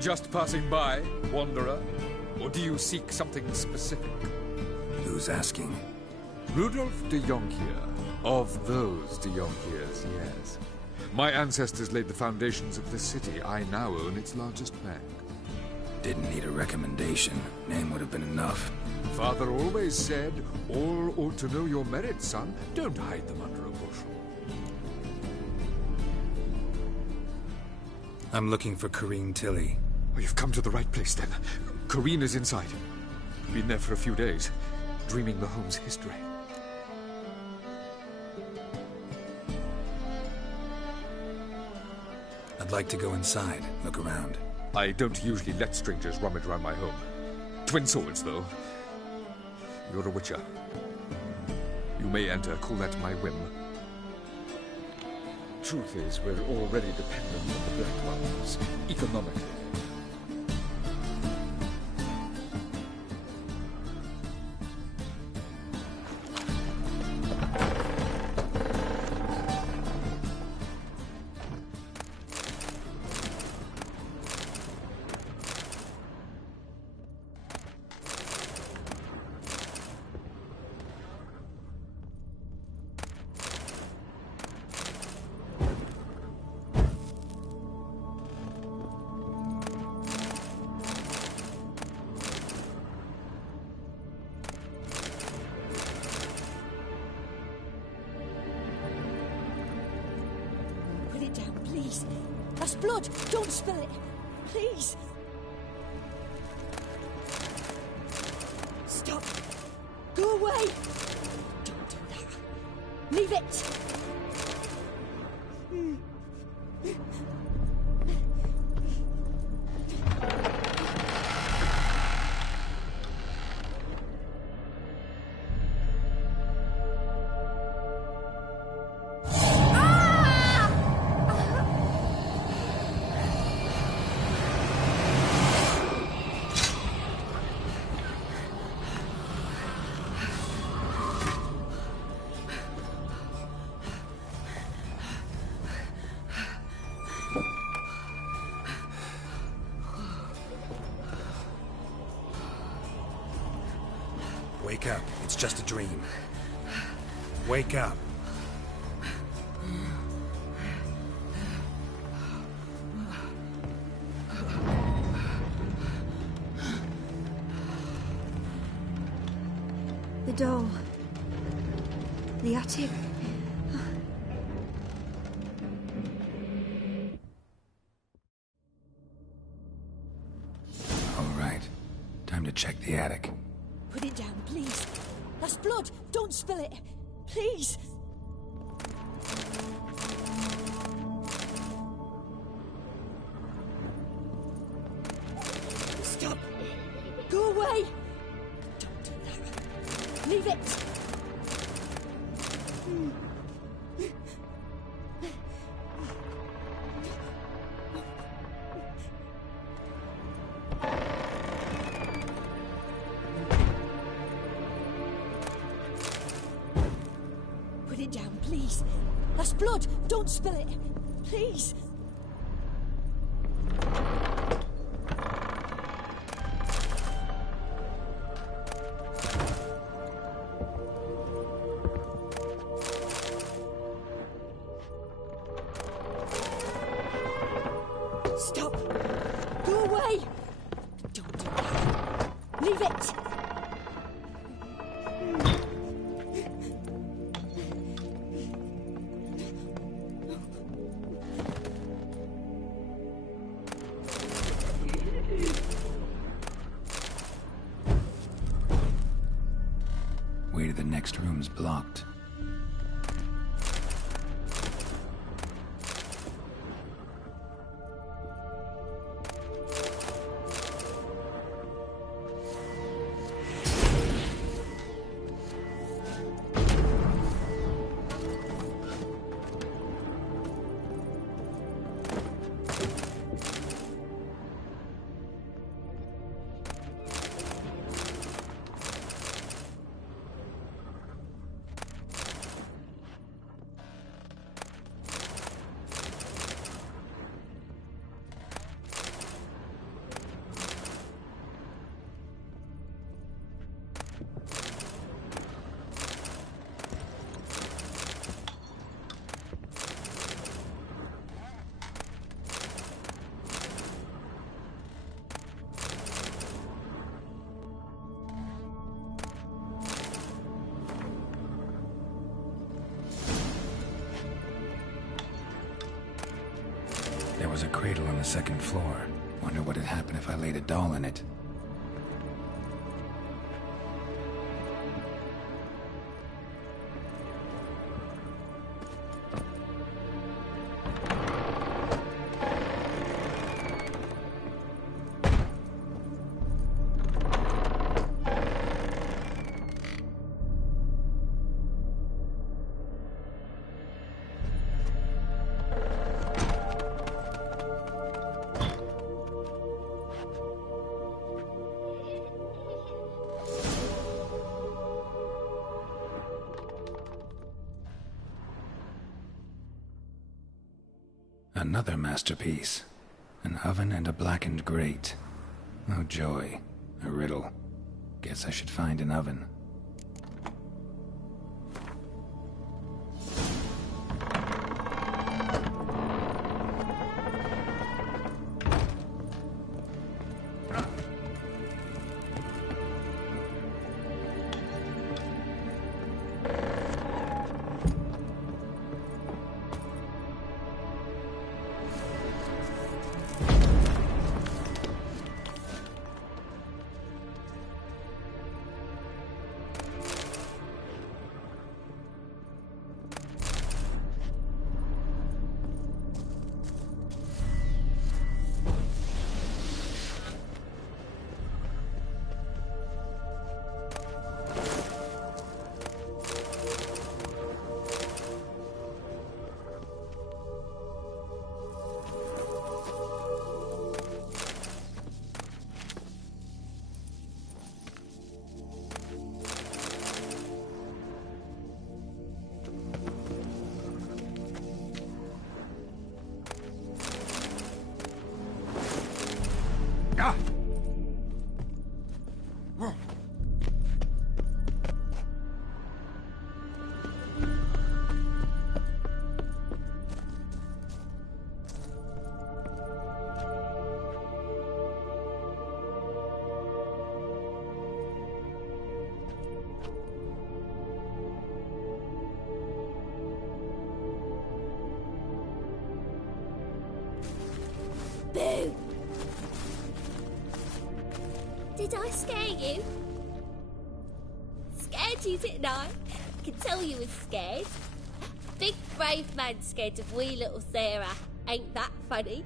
Just passing by, wanderer? Or do you seek something specific? Who's asking? Rudolf de Jonkier. Of those de Jonkiers, yes. My ancestors laid the foundations of this city. I now own its largest bank. Didn't need a recommendation. Name would have been enough. Father always said, all ought to know your merits, son. Don't hide them under a bushel. I'm looking for Corrine Tilly. Oh, you've come to the right place, then. Corrine is inside. Been there for a few days, dreaming the home's history. I'd like to go inside, look around. I don't usually let strangers rummage around my home. Twin swords, though. You're a witcher. You may enter, call that my whim. Truth is, we're already dependent on the Black Ones, economically. Please. That's blood. Don't spill it. Please. Stop. Go away. Don't do that. Leave it. Wake up. It's just a dream. Wake up. The door. The attic. All right. Time to check the attic. Put it down, please. That's blood. Don't spill it. Please. Stop. Go away. Don't do that. Leave it. Put it down, please. That's blood. Don't spill it. Please. Stop. Go away. Don't do that. Leave it. Way to the next room's blocked. was a cradle on the second floor. Wonder what would happen if I laid a doll in it. Another masterpiece. An oven and a blackened grate. Oh joy. A riddle. Guess I should find an oven. Boo! Did I scare you? Scared you, didn't I? I can tell you was scared. Big brave man scared of wee little Sarah. Ain't that funny?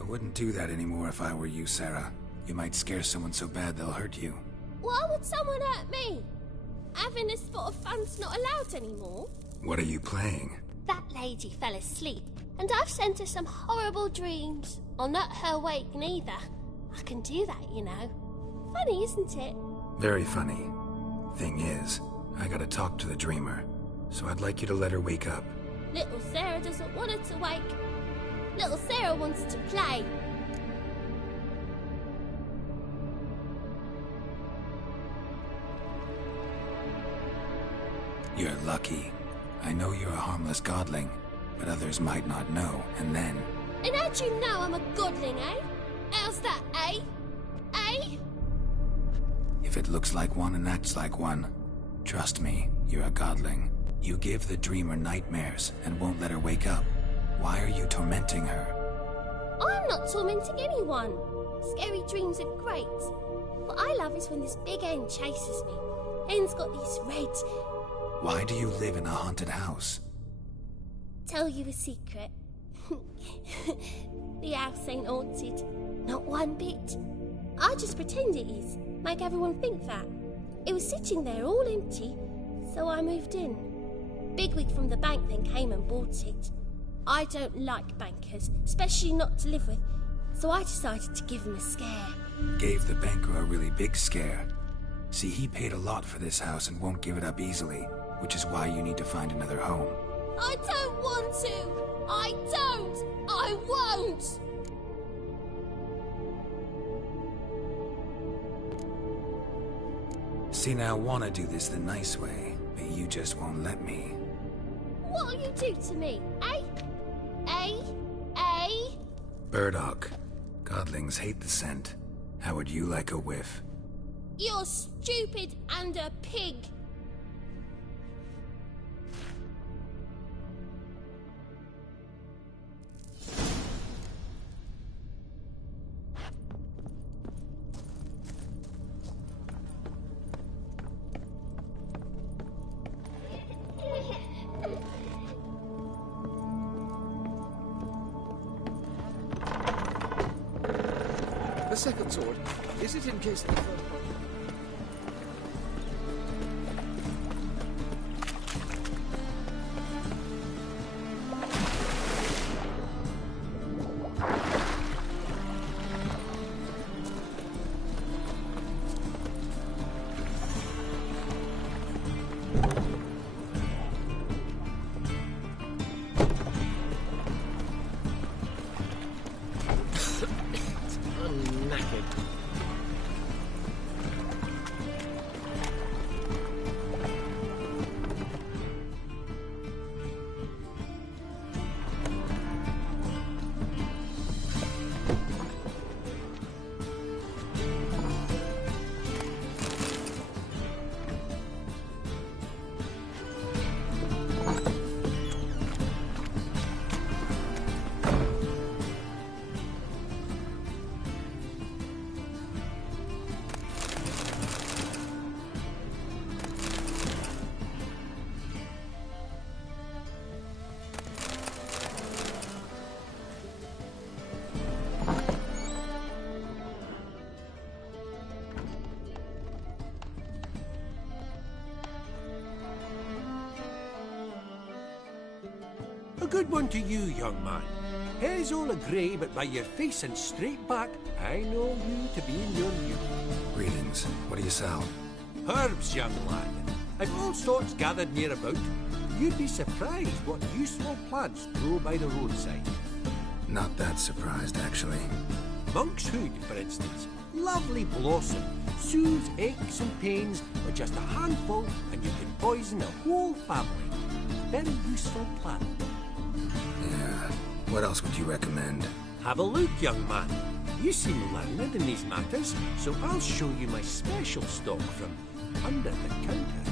I wouldn't do that anymore if I were you, Sarah. You might scare someone so bad they'll hurt you. Why would someone hurt me? Having a spot of fun's not allowed anymore. What are you playing? That lady fell asleep, and I've sent her some horrible dreams. I'll not her wake neither. I can do that, you know. Funny, isn't it? Very funny. Thing is, I gotta talk to the dreamer, so I'd like you to let her wake up. Little Sarah doesn't want her to wake. Little Sarah wants to play. You're lucky. I know you're a harmless godling, but others might not know, and then... And how'd you know I'm a godling, eh? How's that, eh? Eh? If it looks like one and acts like one, trust me, you're a godling. You give the dreamer nightmares and won't let her wake up. Why are you tormenting her? I'm not tormenting anyone. Scary dreams are great. What I love is when this big hen chases me. Hen's got these red... Why do you live in a haunted house? Tell you a secret. The house ain't haunted. Not one bit. I just pretend it is. Make everyone think that. It was sitting there all empty, so I moved in. Bigwig from the bank then came and bought it. I don't like bankers, especially not to live with, so I decided to give him a scare. Gave the banker a really big scare. See, he paid a lot for this house and won't give it up easily, which is why you need to find another home. I don't want to! I don't! I won't! See, now I want to do this the nice way, but you just won't let me. What'll you do to me, eh? Eh? Eh? Burdock. Godlings hate the scent. How would you like a whiff? You're stupid and a pig. second sword? Is it in case the first... A good one to you, young man. Hair's all a-grey, but by your face and straight back, I know you to be in your youth. Greetings. What do you sell? Herbs, young lad. I've all sorts gathered near about. You'd be surprised what useful plants grow by the roadside. Not that surprised, actually. Monk's hood, for instance. Lovely blossom. Soothes aches and pains with just a handful, and you can poison a whole family. Very useful plant. Yeah. What else would you recommend? Have a look, young man. You seem learned in these matters, so I'll show you my special stock from under the counter.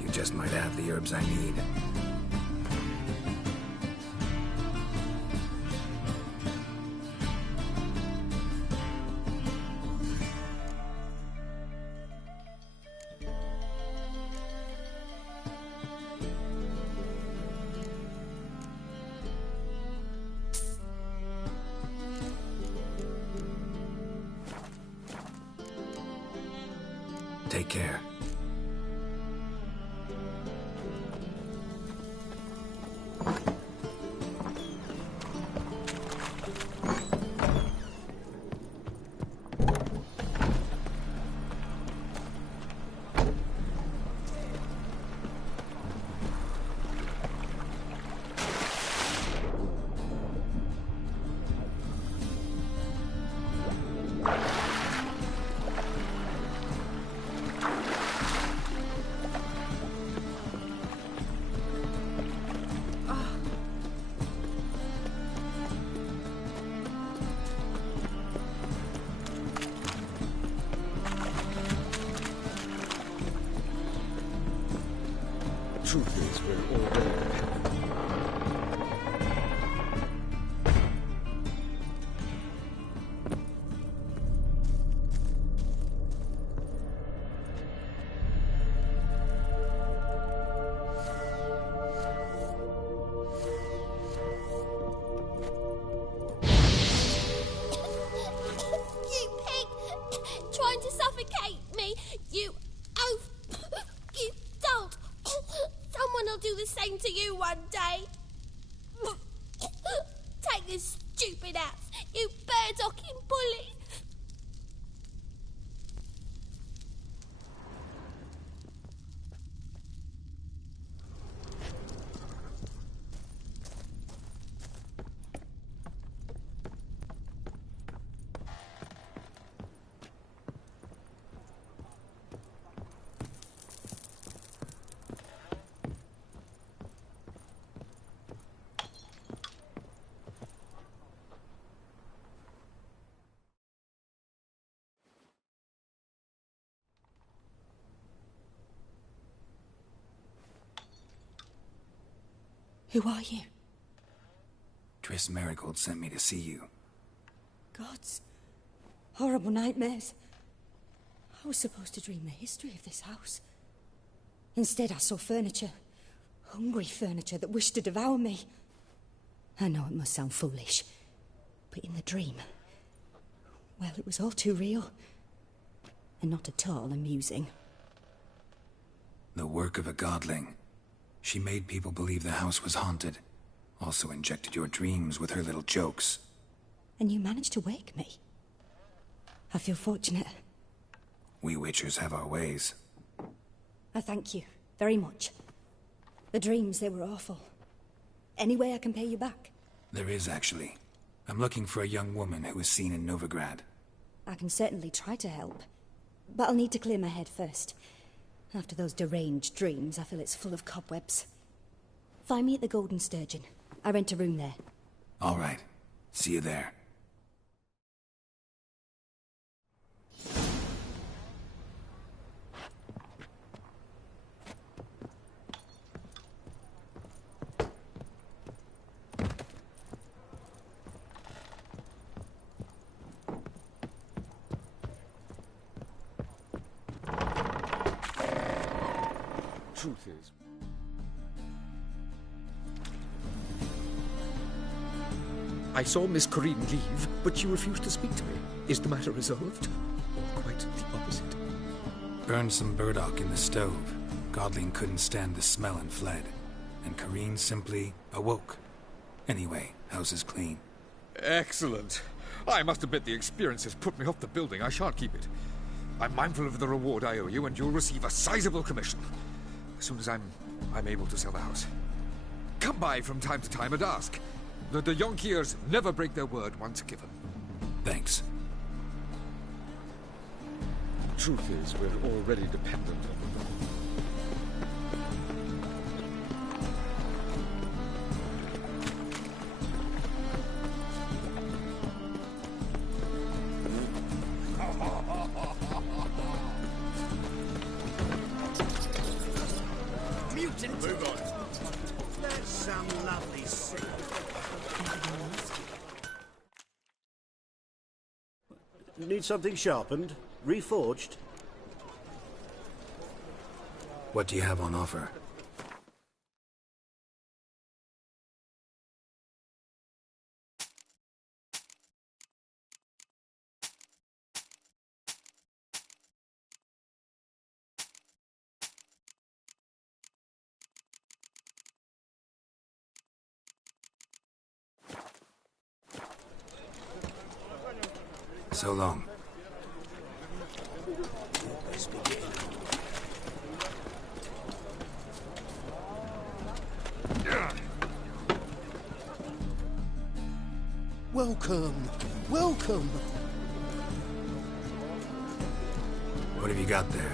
You just might have the herbs I need. Take care. Truth is, we're all dead. You pig! Trying to suffocate me! You oaf! You dolt! Someone will do the same to you one day! Take this stupid axe, you bird-docking bully! Who are you? Triss Marigold sent me to see you. Gods. Horrible nightmares. I was supposed to dream the history of this house. Instead, I saw furniture. Hungry furniture that wished to devour me. I know it must sound foolish, But in the dream, well, it was all too real. And not at all amusing. The work of a godling. She made people believe the house was haunted. Also injected your dreams with her little jokes. And you managed to wake me. I feel fortunate. We Witchers have our ways. I thank you very much. The dreams, they were awful. Any way I can pay you back? There is, actually. I'm looking for a young woman who was seen in Novigrad. I can certainly try to help. But I'll need to clear my head first. After those deranged dreams, I feel it's full of cobwebs. Find me at the Golden Sturgeon. I rent a room there. All right. See you there. Truth is, I saw Miss Corinne leave, but she refused to speak to me. Is the matter resolved? Or quite the opposite? Burned some burdock in the stove. Godling couldn't stand the smell and fled. And Corinne simply awoke. Anyway, house is clean. excellent. I must admit the experience has put me off the building. I shan't keep it. I'm mindful of the reward I owe you, and you'll receive a sizable commission. As soon as I'm able to sell the house. Come by from time to time and ask. The de Jonkiers never break their word once given. Thanks. Truth is, we're already dependent on them. Mutant! Move on. That's some lovely scene. Need something sharpened? Reforged? What do you have on offer? So long. Welcome. Welcome. What have you got there?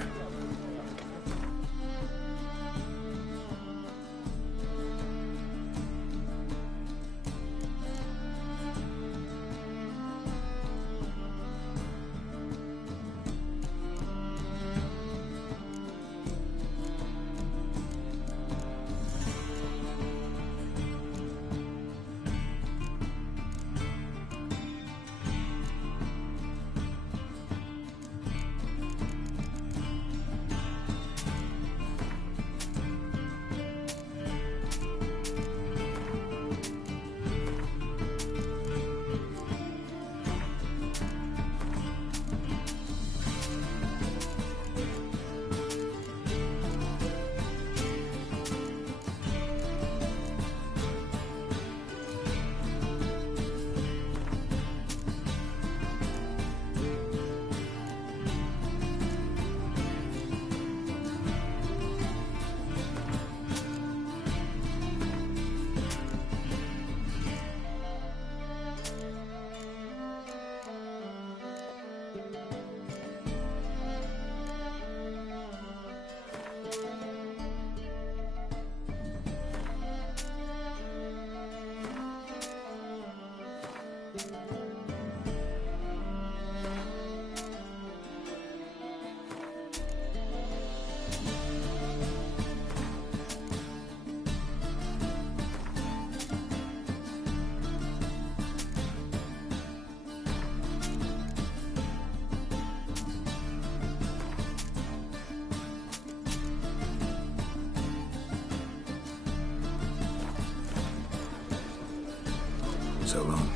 So long.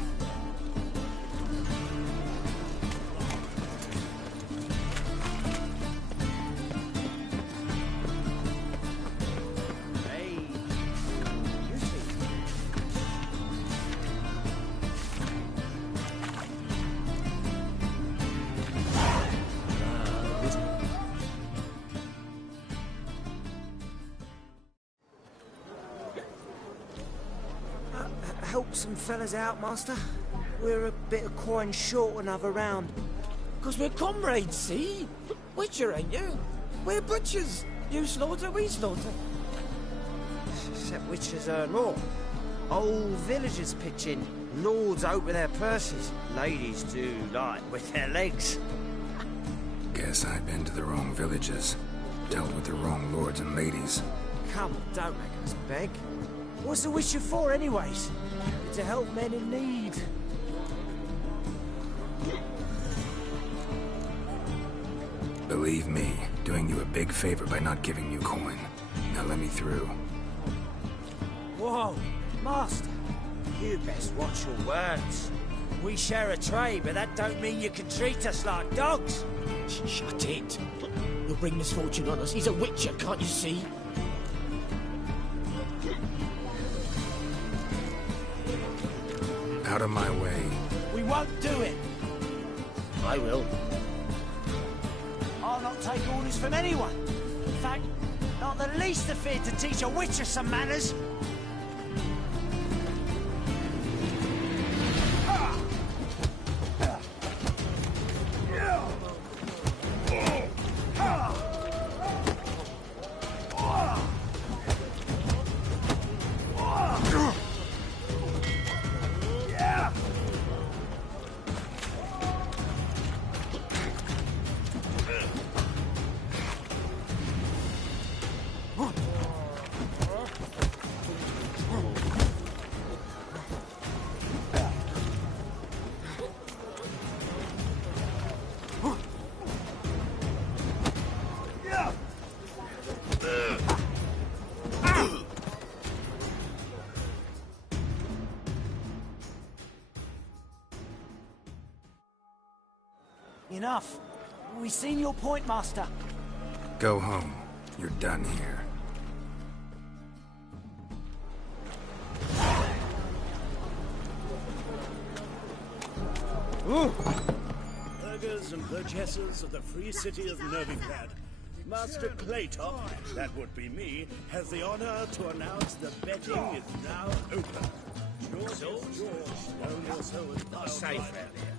help some fellas out, Master? We're a bit of coin short another round. 'Cause we're comrades, see? Witcher, ain't you? We're butchers. You slaughter, we slaughter. Except Witchers earn more. Old villagers pitch in. Lords open their purses. Ladies do like with their legs. Guess I've been to the wrong villages. Dealt with the wrong lords and ladies. Come on, don't make us beg. What's the Witcher for, anyways? To help men in need. Believe me, doing you a big favor by not giving you coin. Now let me through. Whoa, Master. You best watch your words. We share a trade, but that don't mean you can treat us like dogs. Shut it. You'll bring misfortune on us. He's a witcher, can't you see? Out of my way. We won't do it. I will. I'll not take orders from anyone. In fact, not the least afeard to teach a witcher some manners. Enough. We've seen your point, Master. Go home. You're done here. Burghers and burgesses of the free city of Novigrad, Master Claytop, that would be me, has the honor to announce the betting is now open. Yours is yours, known also as not safe out here.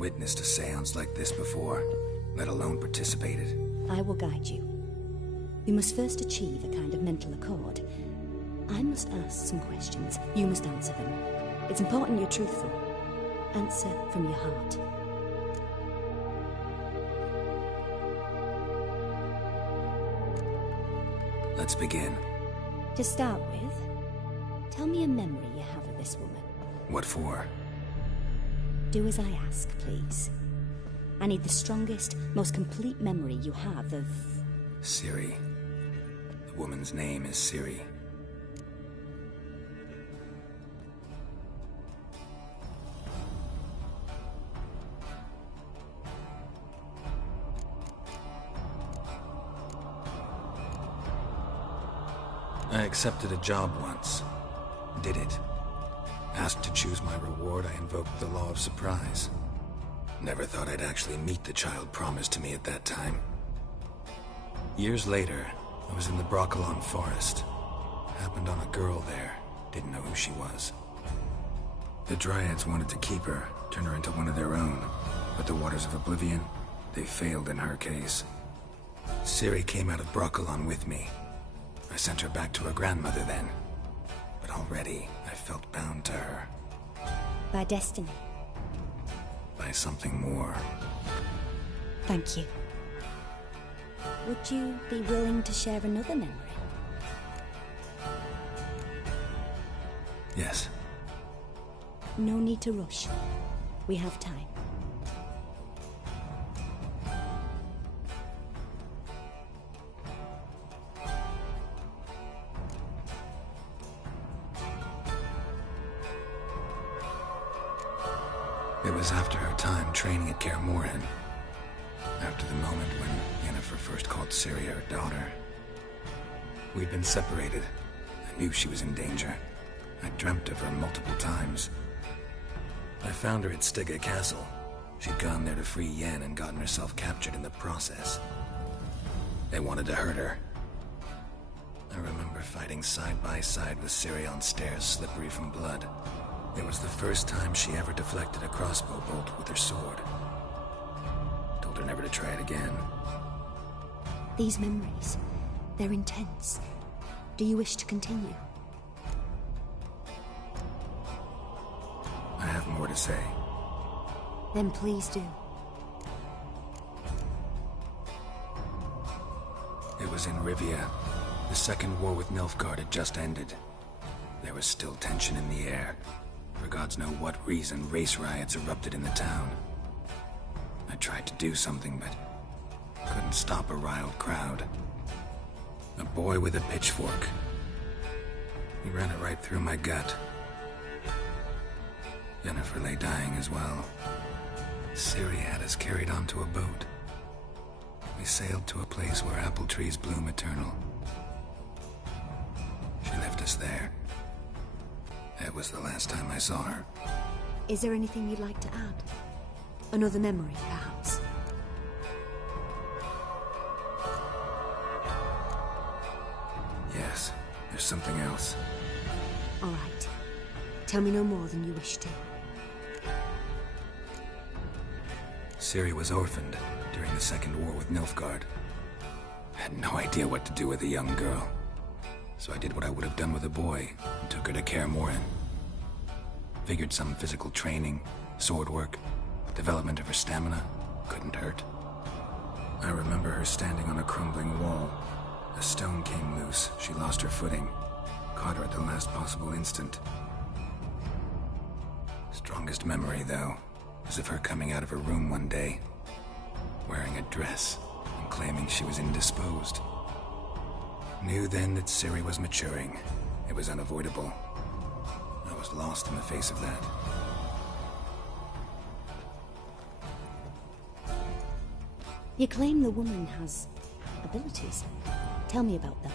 witnessed a seance like this before, let alone participated. I will guide you. We must first achieve a kind of mental accord. I must ask some questions. You must answer them. It's important you're truthful. Answer from your heart. Let's begin. To start with, tell me a memory you have of this woman. What for? Do as I ask, please. I need the strongest, most complete memory you have of... Ciri. The woman's name is Ciri. I accepted a job once. Did it. Asked to choose my reward, I invoked the law of surprise. Never thought I'd actually meet the child promised to me at that time. Years later, I was in the Broccolon forest. Happened on a girl there. Didn't know who she was. The Dryads wanted to keep her, turn her into one of their own. But the Waters of Oblivion, they failed in her case. Ciri came out of Broccolon with me. I sent her back to her grandmother then. But already, I felt bound to her. By destiny. By something more. Thank you. Would you be willing to share another memory? Yes. No need to rush. We have time. It was after her time training at Kaer Morhen. After the moment when Yennefer first called Ciri her daughter. We'd been separated. I knew she was in danger. I dreamt of her multiple times. I found her at Stygga Castle. She'd gone there to free Yen and gotten herself captured in the process. They wanted to hurt her. I remember fighting side by side with Ciri on stairs slippery from blood. It was the first time she ever deflected a crossbow bolt with her sword. Told her never to try it again. These memories, they're intense. Do you wish to continue? I have more to say. Then please do. It was in Rivia. The second war with Nilfgaard had just ended. There was still tension in the air. For gods know what reason, race riots erupted in the town. I tried to do something, but couldn't stop a riled crowd. A boy with a pitchfork. He ran it right through my gut. Yennefer lay dying as well. Ciri had us carried onto a boat. We sailed to a place where apple trees bloom eternal. She left us there. That was the last time I saw her. Is there anything you'd like to add? Another memory, perhaps? Yes, there's something else. All right. Tell me no more than you wish to. Ciri was orphaned during the Second War with Nilfgaard. I had no idea what to do with a young girl. So I did what I would have done with a boy and took her to Kaer Morhen. Figured some physical training, sword work, development of her stamina couldn't hurt. I remember her standing on a crumbling wall. A stone came loose, she lost her footing. Caught her at the last possible instant. Strongest memory, though, is of her coming out of her room one day, wearing a dress and claiming she was indisposed. Knew then that Ciri was maturing. It was unavoidable. I was lost in the face of that. You claim the woman has abilities. Tell me about them.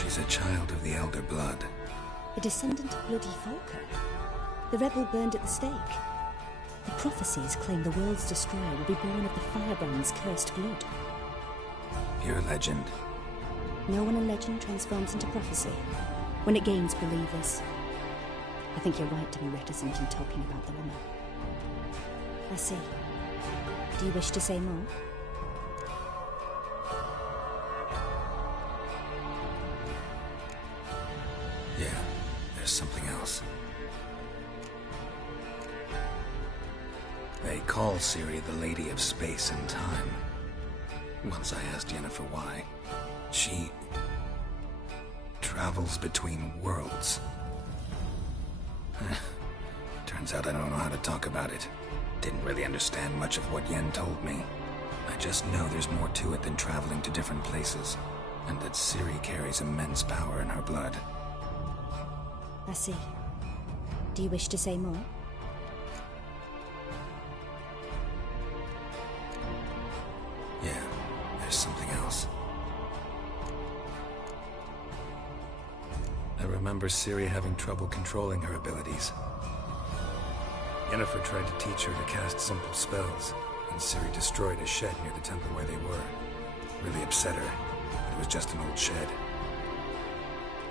She's a child of the Elder Blood. A descendant of bloody Volker. The rebel burned at the stake. The prophecies claim the world's destroyer will be born of the firebrand's cursed blood. Pure legend. Know when a legend transforms into prophecy? when it gains believers. I think you're right to be reticent in talking about the woman. I see. Do you wish to say more? Yeah, there's something else. They call Ciri the Lady of Space and Time. Once I asked Yennefer why. She travels between worlds. Turns out I don't know how to talk about it. Didn't really understand much of what Yen told me. I just know there's more to it than traveling to different places, and that Ciri carries immense power in her blood. I see. Do you wish to say more? Yeah, there's something else. I remember Ciri having trouble controlling her abilities. Yennefer tried to teach her to cast simple spells, and Ciri destroyed a shed near the temple where they were. Really upset her, but it was just an old shed.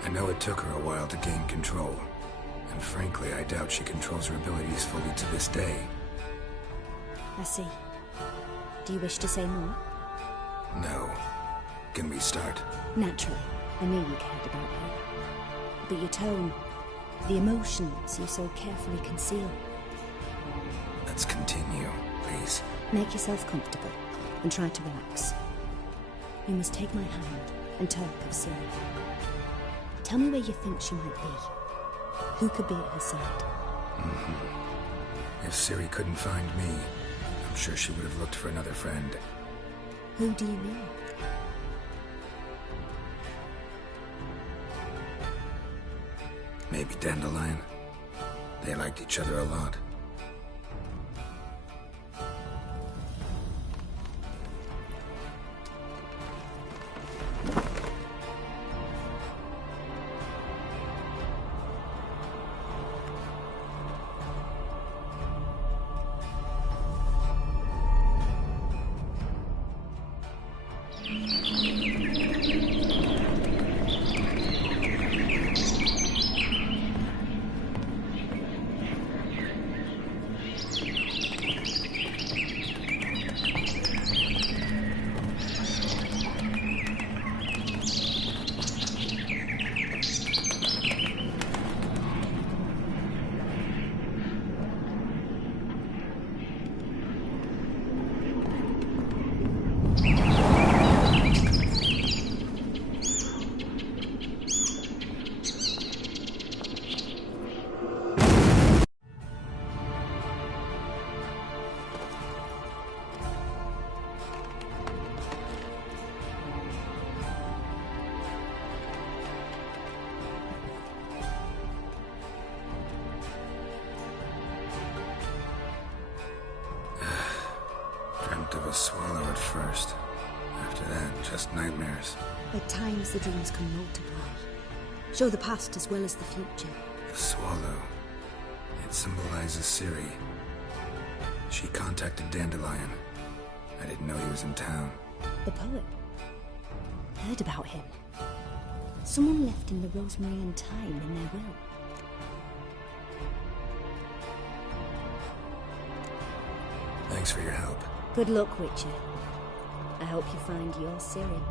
I know it took her a while to gain control, and frankly, I doubt she controls her abilities fully to this day. I see. Do you wish to say more? No. Can we start? Naturally. I knew you cared about her. But your tone, the emotions you so carefully conceal. Let's continue, please. Make yourself comfortable and try to relax. You must take my hand and talk of Ciri. Tell me where you think she might be. Who could be at her side? If Ciri couldn't find me, I'm sure she would have looked for another friend. Who do you mean? Maybe Dandelion. They liked each other a lot. Of a swallow at first. After that, just nightmares. At times the dreams can multiply. Show the past as well as the future. The swallow. It symbolizes Ciri. She contacted Dandelion. I didn't know he was in town. The poet. Heard about him. Someone left him the rosemary and thyme in their will. Thanks for your help. Good luck, Witcher. I hope you find your Ciri.